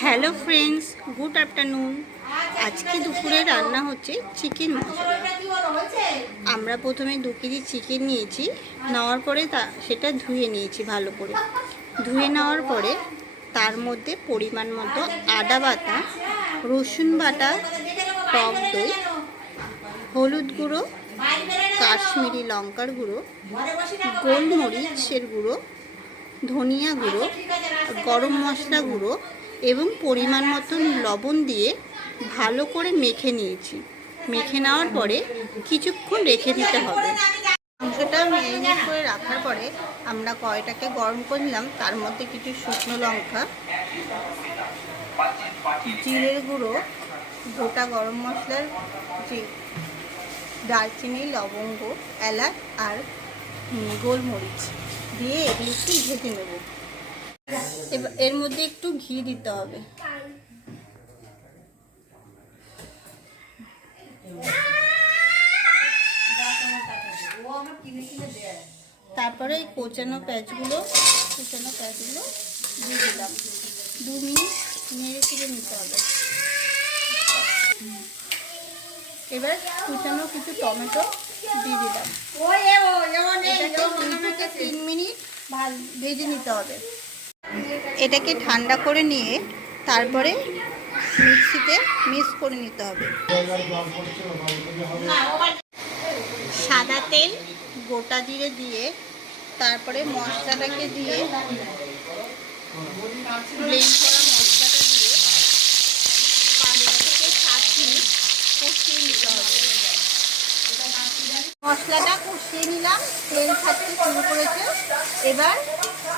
Hello friends, good afternoon. আজকে দুপুরে রান্না হচ্ছে চিকেন মশলা। আমরা প্রথমে 2 কেজি চিকেন নিয়েছি। নেওয়ার পরে সেটা ধুয়ে নিয়েছি ভালো করে। ধুয়ে নেওয়ার পরে তার মধ্যে পরিমাণ মতো আদা বাটা, রসুন বাটা, টক দই, হলুদ গুঁড়ো, কাশ্মীরি লঙ্কার গুঁড়ো, গোলমরিচের গুঁড়ো, ধনিয়া গুঁড়ো, গরম মশলা গুঁড়ো এবং পরিমাণ মতন লবণ দিয়ে ভালো করে মেখে নিয়েছি। মেখে নেওয়ার পরে কিছুক্ষণ রেখে দিতে হবে। মাংসটা ম্যারিনেট করে রাখার পরে আমরা কড়াইটাকে গরম করে নিলাম। তার মধ্যে কিছু শুকনো লঙ্কা, জিরের গুঁড়ো, গোটা গরম মশলার দারচিনি, লবঙ্গ, এলাচ আর গোলমরিচ দিয়ে এগুলো একটু ভেজে নেব। এবার এর মধ্যে একটু ঘি দিতে হবে। তারপরে এই কোচানো পেঁয়াজগুলো দিয়ে দিলাম। 2 মিনিট নেড়ে চেড়ে নিতে হবে। এবার কুচানো কিছু টমেটো দিয়ে দিলাম। এটাকে 3 মিনিট ভেজে নিতে হবে। এটাকে ঠান্ডা করে নিয়ে তারপরে মিক্সিতে মিক্স করে নিতে হবে। সাদা তেল, গোটা জিরে দিয়ে তারপরে মশলাটাকে দিয়ে ব্লেন্ড করা মশলাটা দিয়ে 5 থেকে 7 মিনিট কষিয়ে নিতে হবে। মশলাটা কষিয়ে নিলাম, তেল ছাড়তে শুরু করেছে। এবার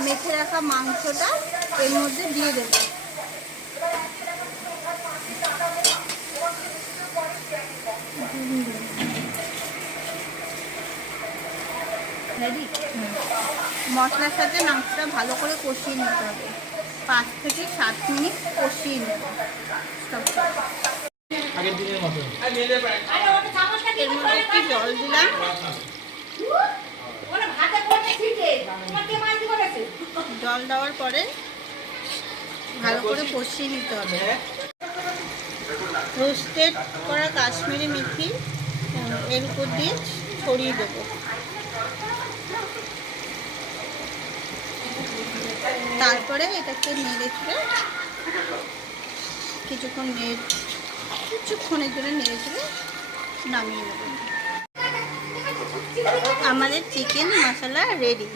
মেখে রাখা মাংসটা এর মধ্যে দিয়ে দেব। মশলার সাথে মাংসটা ভালো করে কষিয়ে নিতে হবে। 5 থেকে 7 মিনিট কষিয়ে নেব। এর মধ্যে একটু জল দিলাম। জল দেওয়ার পরে ভালো করে কষিয়ে নিতে হবে। রোস্টেড করা কাশ্মীরি মেথি এর উপর দিয়ে ছড়িয়ে দেব। তারপরে এটাকে নেড়ে চেড়ে কিছুক্ষণের জন্য নেড়ে চেড়ে নামিয়ে নেব। আমাদের চিকেন মশলা রেডি।